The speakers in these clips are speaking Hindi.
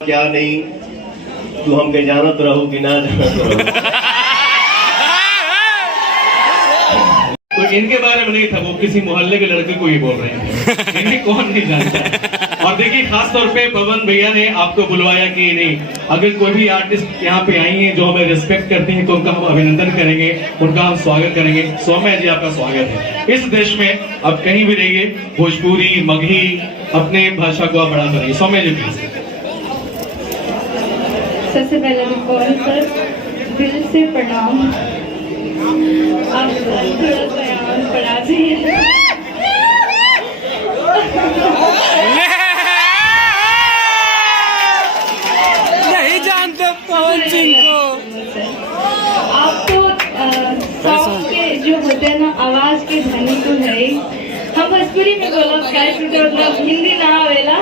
क्या नहीं, तू हमके जानत रहो कि ना जानत रहो। तो इनके बारे में नहीं था, वो किसी मोहल्ले के लड़के को ही बोल रहे थे। इन्हें कौन नहीं जानता। और देखिए खास तौर पे पवन भैया ने आपको बुलवाया कि नहीं, अगर कोई भी आर्टिस्ट यहाँ पे आई हैं जो हमें रिस्पेक्ट करते हैं तो उनका हम अभिनंदन करेंगे, उनका हम स्वागत करेंगे। सौम्या जी आपका स्वागत है। इस देश में अब कहीं भी रहिए, भोजपुरी मगही अपने भाषा को आप बढ़ाते रहिए। सौम्या जी प्लीज। सबसे पहले कौन सर दिल से प्रणाम। आप थोड़ा सा यार पढ़ा दीजिए। नहीं जानते पवन सिंह को। आप तो सॉन्ग के जो होते हैं ना, आवाज के ध्वनि तो है ही। हम भोजपुरी में बोलो कैसे तो मतलब हिंदी ना आवेला,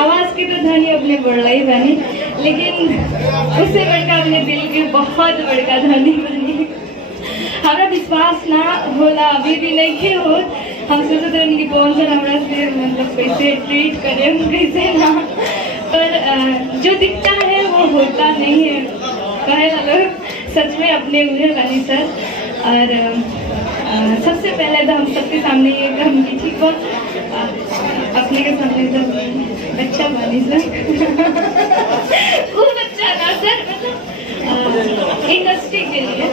आवाज की तो ध्वनि अपने बढ़ रही बनी, लेकिन उससे बढ़कर अपने दिल के बहुत बड़का ध्वनि बनी। हमारा विश्वास ना होला, अभी भी नहीं के हो। हम सोचते थे उनकी कौन सा हमारा से मतलब कैसे ट्रीट करें, कैसे ना, पर जो दिखता है वो होता नहीं है। कहे लोग सच में अपने उन्हें बनी सर। और सबसे पहले तो हम सबके सामने ये हम की ठीक हो, अपने के सामने तो अच्छा बनी सर। वो बच्चा ना सर, मतलब इंडस्ट्री के लिए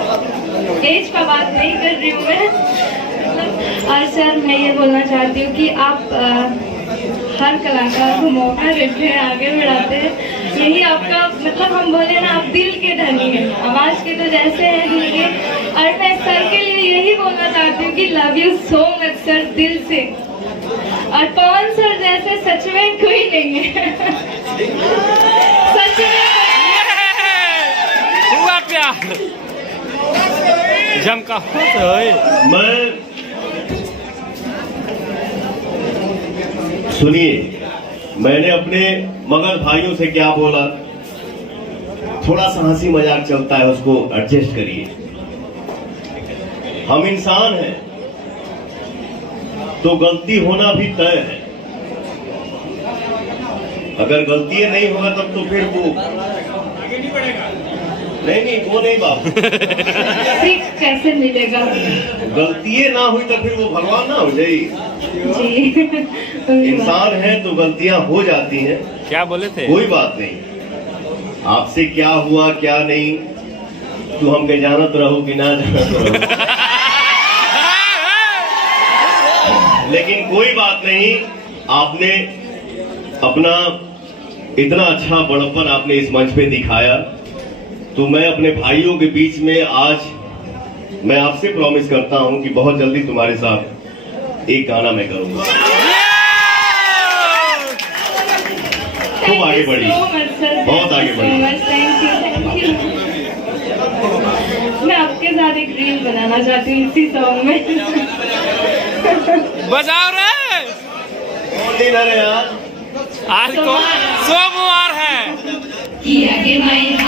एज का बात नहीं कर रही हूँ मैं। और सर मैं ये बोलना चाहती हूँ कि आप हर कलाकार को मौका देते हैं, आगे बढ़ाते हैं। यही आपका मतलब, हम बोले ना आप दिल के धनी हैं, आवाज के तो जैसे हैं दिल के। और मैं सर के लिए यही बोलना चाहती हूँ कि love you so much sir, दिल से। और पवन सर जैसे सच में कोई नहीं है। सच में हुआ प्यार जम का। मैं सुनिए, मैंने अपने मगर भाइयों से क्या बोला, थोड़ा सा हंसी मजाक चलता है, उसको एडजस्ट करिए। हम इंसान हैं तो गलती होना भी तय है। अगर गलती नहीं होगा तब तो फिर वो नहीं वो नहीं बाबू। सीख कैसे मिलेगा? गलती ना हुई तो फिर वो भगवान ना हो जाए। जी इंसान है तो गलतियां हो जाती हैं, क्या बोले थे? कोई बात नहीं। आपसे क्या हुआ क्या नहीं, तू हमके जानत रहो कि ना जानत रहो। लेकिन कोई बात नहीं, आपने अपना इतना अच्छा बड़प्पन आपने इस मंच पे दिखाया, तो मैं अपने भाइयों के बीच में आज मैं आपसे प्रॉमिस करता हूं कि बहुत जल्दी तुम्हारे साथ एक गाना मैं करूंगा। खूब आगे बढ़ी, बहुत आगे बढ़ी। मैं आपके साथ एक रील बनाना चाहती हूँ इसी सॉन्ग में। बजाओ रे। कौन दिन है यार? आज को सोमवार है। किया के मैं